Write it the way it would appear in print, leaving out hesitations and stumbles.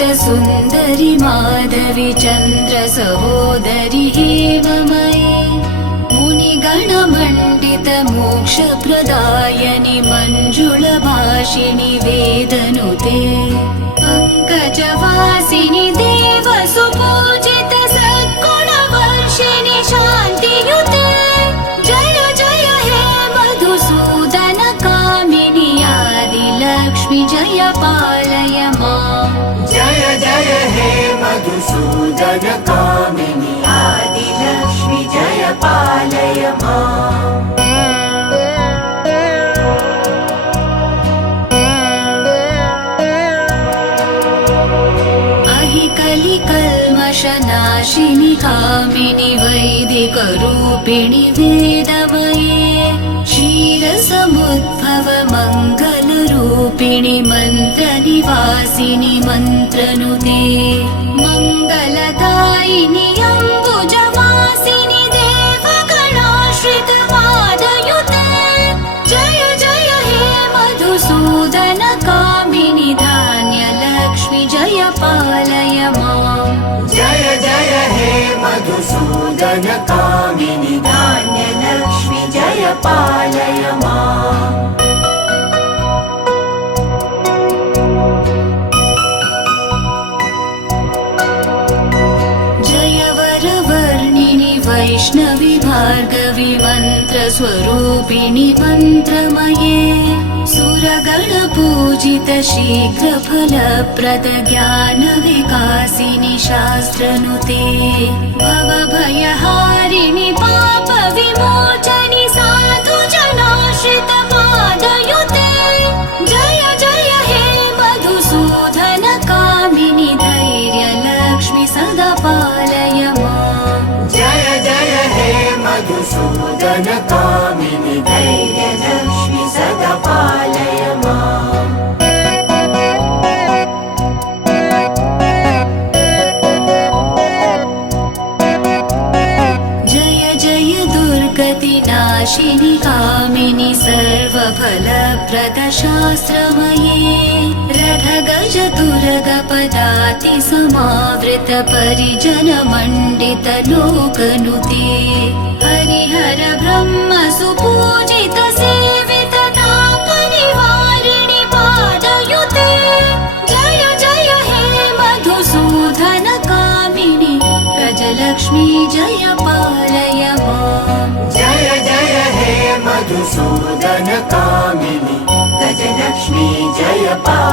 सुन्दरि माधवी चन्द्र सहोदरि हेममयी मुनिगणमण्डित मोक्षप्रदायनि मञ्जुलभाषिणि वेदनुते पङ्कजवासिनि देवसुपूजित सद्गुणवर्षिणि शान्तियुते जय जय हे मधुसूदन कामिनि आदिलक्ष्मि जय पालय माम् जय जय हे मधुसूदन कामिनि आदिलक्ष्मि जय पालय माम् कलिकल्मषनाशिनि कामिनि वैदिकरूपिणि वेदमये क्षीरसमुद्भव मङ्गलरूपिणि मन्त्रनिवासिनि मन्त्रनुते मङ्गलदायिनि अम्बुजवासिनि देवगणाश्रित पादयुते जय जय हे मधुसूदन कामिनि धान्यलक्ष्मि जय पालय माम् जय जय हे मधुसूदन कामिनि धान्यलक्ष्मि जय पालय माम् जय वरवर्णिनि वैष्णवि भार्गवि मन्त्रस्वरूपिणि मन्त्रमये सुरगणपूजित शीघ्रफलप्रद ज्ञानविकासिनि शास्त्रनुते भवभयहारिणि पापविमोचनि साधुजनाश्रित पादयुते जय जय हे मधुसूदन कामिनि धैर्यलक्ष्मि सदा पालय माम् जय जय हे मधुसूदन कामिनि धैर्यलक्ष्मि सदा पालय माम् जय जय दुर्गतिनाशिनि कामिनि सर्वफलप्रद शास्त्रमये रथगज तुरगपदाति समावृत परिजन मण्डित लोकनुते हरिहर ब्रह्म सुपूजित सेवित तापनिवारिणि पादयुते जय जय हे मधुसूदन कामिनि गजलक्ष्मी जय पालय माम् जय जय हे मधुसूदन कामिनि गजलक्ष्मी जय पालय